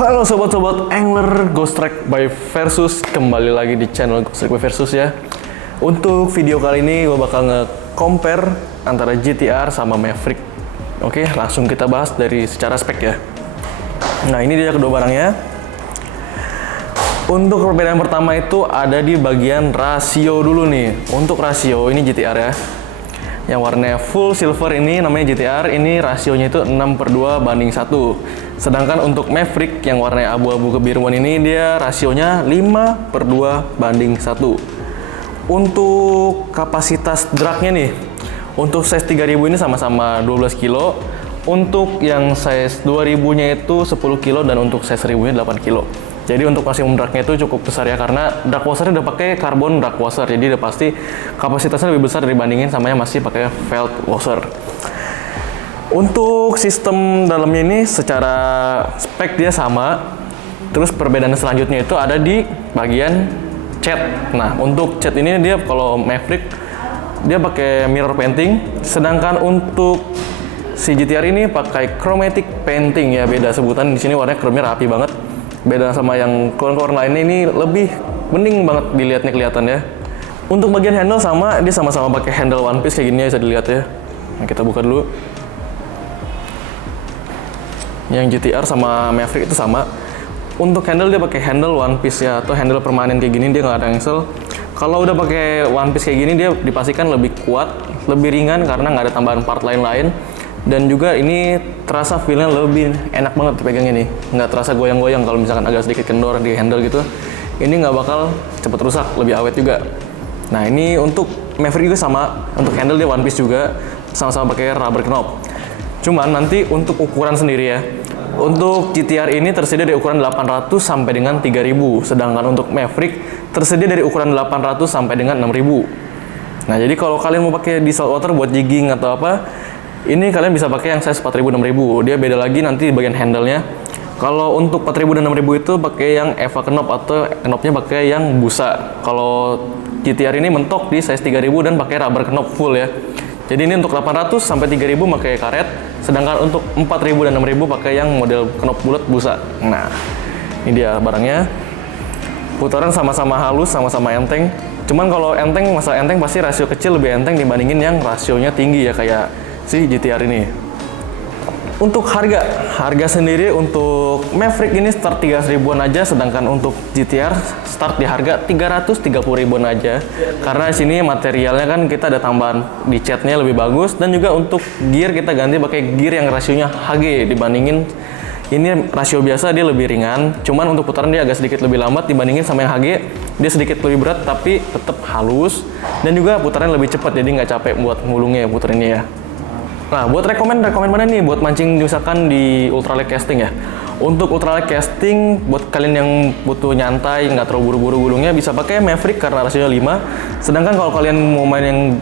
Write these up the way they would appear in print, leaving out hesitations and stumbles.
Halo sobat-sobat angler Ghost Track by Versus, kembali lagi di channel Ghost Track by Versus ya. Untuk video kali ini gue bakal nge-compare antara GTR sama Maverick. Oke, langsung kita bahas dari secara spek ya. Nah, ini dia kedua barangnya. Untuk perbedaan pertama itu ada di bagian rasio dulu nih. Untuk rasio ini GTR ya. Yang warnanya full silver ini namanya GTR, ini rasionya itu 6/2:1. Sedangkan untuk Maverick yang warnanya abu-abu kebiruan ini dia rasionya 5/2:1. Untuk kapasitas dragnya nih, untuk size 3000 ini sama-sama 12 kilo. Untuk yang size 2000-nya itu 10 kilo dan untuk size 1000-nya 8 kilo. Jadi untuk maksimum dragnya itu cukup besar ya, karena drag washer udah pakai carbon drag washer, jadi udah pasti kapasitasnya lebih besar dibandingin sama yang masih pakai felt washer. Untuk sistem dalamnya ini secara spek dia sama. Terus perbedaan selanjutnya itu ada di bagian cat. Nah, untuk cat ini dia kalau Maverick dia pakai mirror painting, sedangkan untuk si GTR ini pakai chromatic painting ya, beda sebutan. Di sini warnanya chrome-nya rapi banget. Beda sama yang keluar lainnya, ini lebih bening banget dilihatnya, kelihatan ya. Untuk bagian handle sama, dia sama-sama pakai handle one piece kayak gini ya, bisa dilihat ya. Nah, kita buka dulu. Yang GTR sama Maverick itu sama. Untuk handle dia pakai handle one piece ya, atau handle permanen kayak gini, dia nggak ada engsel. Kalau udah pakai one piece kayak gini, dia dipastikan lebih kuat, lebih ringan karena nggak ada tambahan part lain-lain. Dan juga ini terasa feel-nya lebih enak banget dipegangnya nih, nggak terasa goyang-goyang. Kalau misalkan agak sedikit kendor di handle gitu, ini nggak bakal cepet rusak, lebih awet juga. Nah, ini untuk Maverick juga sama, untuk handle dia one piece juga, sama-sama pakai rubber knob. Cuman nanti untuk ukuran sendiri ya, untuk GTR ini tersedia dari ukuran 800 sampai dengan 3000, sedangkan untuk Maverick tersedia dari ukuran 800 sampai dengan 6000. Nah, jadi kalau kalian mau pakai di saltwater buat jigging atau apa, ini kalian bisa pakai yang size 4000-6000. Dia beda lagi nanti di bagian handle-nya. Kalau untuk 4000 dan 6000 itu pakai yang Eva knob atau knobnya pakai yang busa. Kalau GTR ini mentok di size 3000 dan pakai rubber knob full ya. Jadi ini untuk 800 sampai 3000 pakai karet, sedangkan untuk 4000 dan 6000 pakai yang model knob bulat busa. Nah, ini dia barangnya. Putaran sama-sama halus, sama-sama enteng. Cuman kalau enteng, masalah enteng pasti rasio kecil lebih enteng dibandingin yang rasionya tinggi ya, kayak si GTR ini. Untuk harga sendiri untuk Maverick ini start 300 ribuan aja, sedangkan untuk GTR start di harga 330 ribuan aja. Karena di sini materialnya kan kita ada tambahan di catnya lebih bagus, dan juga untuk gear kita ganti pakai gear yang rasionya HG dibandingin ini rasio biasa, dia lebih ringan. Cuman untuk putaran dia agak sedikit lebih lambat dibandingin sama yang HG. Dia sedikit lebih berat tapi tetap halus, dan juga putarannya lebih cepat, jadi nggak capek buat ngulungnya putar ini ya. Nah, buat rekomen mana nih buat mancing misalkan di ultralight casting ya. Untuk ultralight casting buat kalian yang butuh nyantai, nggak terlalu buru-buru gulungnya, bisa pakai Maverick karena rasionya 5. Sedangkan kalau kalian mau main yang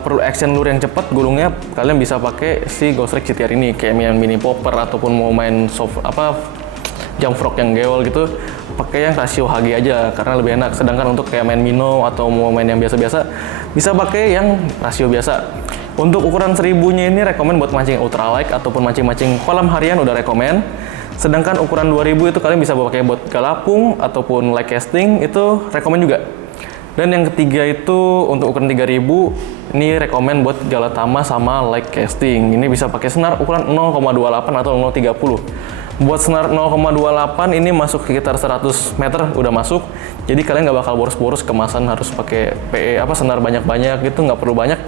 perlu action lure yang cepat gulungnya, kalian bisa pakai si Ghost Track GTR ini, kayak yang mini popper ataupun mau main soft jump frog yang geol gitu, pakai yang rasio HG aja karena lebih enak. Sedangkan untuk kayak main minnow atau mau main yang biasa-biasa, bisa pakai yang rasio biasa. Untuk ukuran 1000-nya ini rekomen buat mancing ultralight ataupun mancing-mancing kolam harian, udah rekomen. Sedangkan ukuran 2000 itu kalian bisa pakai buat galapung ataupun light casting, itu rekomen juga. Dan yang ketiga itu untuk ukuran 3000 ini rekomen buat galatama sama light casting. Ini bisa pakai senar ukuran 0,28 atau 0,30. Buat senar 0,28 ini masuk sekitar 100 meter udah masuk. Jadi kalian nggak bakal boros-boros kemasan harus pakai PE senar banyak-banyak gitu, nggak perlu banyak.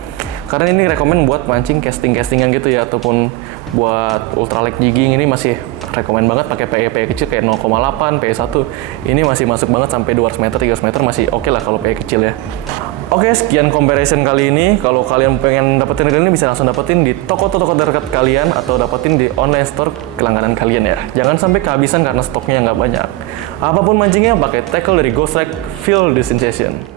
Karena ini rekomen buat mancing castingan gitu ya, ataupun buat ultralight jigging ini masih rekomen banget pakai PE kecil kayak 0,8, PE1. Ini masih masuk banget sampai 200 meter, 300 meter masih oke lah kalau PE kecil ya. Oke, sekian comparison kali ini. Kalau kalian pengen dapetin ini bisa langsung dapetin di toko-toko terdekat kalian atau dapetin di online store kelangganan kalian ya. Jangan sampai kehabisan karena stoknya nggak banyak. Apapun mancingnya, pakai tackle dari Ghost Track Feel the Sensation.